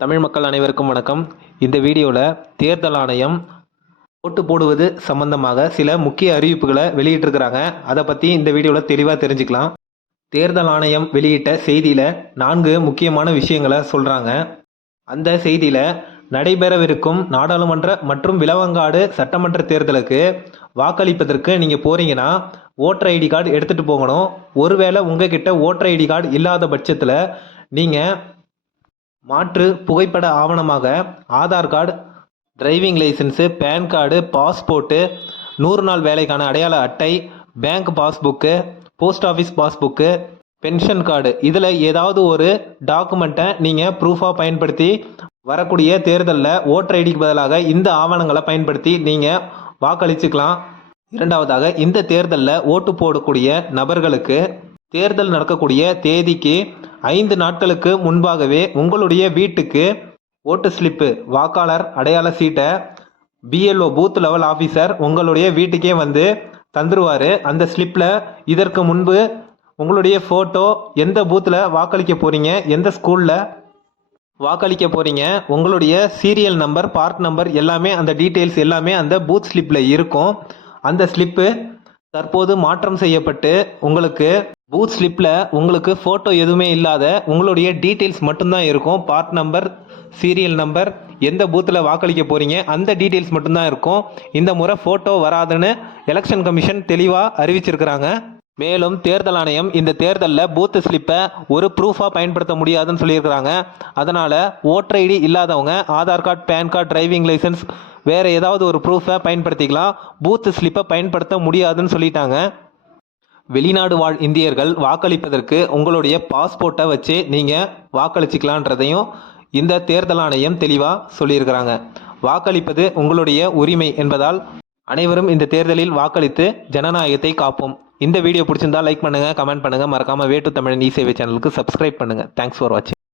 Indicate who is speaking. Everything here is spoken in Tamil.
Speaker 1: தமிழ் மக்கள் அனைவருக்கும் வணக்கம். இந்த வீடியோவில் தேர்தல் ஆணையம் ஓட்டு போடுவது சம்பந்தமாக சில முக்கிய அறிவிப்புகளை வெளியிட்டிருக்கிறாங்க. அதை பற்றி இந்த வீடியோவில் தெளிவாக தெரிஞ்சுக்கலாம். தேர்தல் ஆணையம் வெளியிட்ட செய்தியில் நான்கு முக்கியமான விஷயங்களை சொல்கிறாங்க அந்த செய்தியில் நடைபெறவிருக்கும் நாடாளுமன்ற மற்றும் விலவங்காடு சட்டமன்ற தேர்தலுக்கு வாக்களிப்பதற்கு நீங்கள் போகிறீங்கன்னா ஓட்டர் ஐடி கார்டு எடுத்துகிட்டு போகணும். ஒருவேளை உங்ககிட்ட ஓட்டர் ஐடி கார்டு இல்லாத பட்சத்தில் நீங்கள் மாற்று புகைப்பட ஆவணமாக Aadhaar card driving license pan card passport நூறு நாள் வேலைக்கான அடையாள அட்டை bank passbook post office passbook pension card. இதில் ஏதாவது ஒரு டாக்குமெண்ட்டை நீங்கள் ப்ரூஃபாக பயன்படுத்தி வரக்கூடிய தேர்தலில் ஓட்டர் ஐடிக்கு பதிலாக இந்த ஆவணங்களை பயன்படுத்தி நீங்கள் வாக்களிச்சுக்கலாம். இரண்டாவதாக இந்த தேர்தலில் ஓட்டு போடக்கூடிய நபர்களுக்கு தேர்தல் நடக்கக்கூடிய தேதிக்கு ஐந்து நாட்களுக்கு முன்பாகவே உங்களுடைய வீட்டுக்கு ஓட்டு ஸ்லிப்பு வாக்காளர் அடையாள சீட்டை பிஎல்ஓ பூத் லெவல் ஆஃபீஸர் உங்களுடைய வீட்டுக்கே வந்து தந்துருவார். அந்த ஸ்லிப்பில் இதற்கு முன்பு உங்களுடைய ஃபோட்டோ எந்த பூத்தில் வாக்களிக்க போகிறீங்க எந்த ஸ்கூலில் வாக்களிக்க போகிறீங்க உங்களுடைய சீரியல் நம்பர் பார்ட் நம்பர் எல்லாமே அந்த டீட்டெயில்ஸ் எல்லாமே அந்த பூத் ஸ்லிப்பில் இருக்கும். அந்த ஸ்லிப்பு தற்போது மாற்றம் செய்யப்பட்டு உங்களுக்கு பூத் ஸ்லிப்பில் உங்களுக்கு ஃபோட்டோ எதுவுமே இல்லாத உங்களுடைய டீட்டெயில்ஸ் மட்டும்தான் இருக்கும். பார்ட் நம்பர் சீரியல் நம்பர் எந்த பூத்தில் வாக்களிக்க போகிறீங்க அந்த டீட்டெயில்ஸ் மட்டும்தான் இருக்கும். இந்த முறை ஃபோட்டோ வராதுன்னு எலெக்ஷன் கமிஷன் தெளிவாக அறிவிச்சிருக்கிறாங்க. மேலும் தேர்தல் ஆணையம் இந்த தேர்தலில் பூத் ஸ்லிப்பை ஒரு ப்ரூஃபாக பயன்படுத்த முடியாதுன்னு சொல்லியிருக்கிறாங்க. அதனால் ஓட்டர் ஐடி இல்லாதவங்க Aadhaar card pan card driving license வேறு ஏதாவது ஒரு ப்ரூஃபை பயன்படுத்திக்கலாம். பூத் ஸ்லிப்பை பயன்படுத்த முடியாதுன்னு சொல்லிட்டாங்க. வெளிநாடு வாழ் இந்தியர்கள் வாக்களிப்பதற்கு உங்களுடைய பாஸ்போர்ட்டை வச்சு நீங்கள் வாக்களிச்சிக்கலான்றதையும் இந்த தேர்தல் ஆணையம் தெளிவாக சொல்லியிருக்கிறாங்க. வாக்களிப்பது உங்களுடைய உரிமை என்பதால் அனைவரும் இந்த தேர்தலில் வாக்களித்து ஜனநாயகத்தை காப்போம். இந்த வீடியோ பிடிச்சிருந்தா லைக் பண்ணுங்கள் கமெண்ட் பண்ணுங்கள் மறக்காமல் வேட்டு தமிழன் இசேவை சேனலுக்கு சப்ஸ்கிரைப் பண்ணுங்கள் தேங்க்ஸ் ஃபார் வாட்சிங்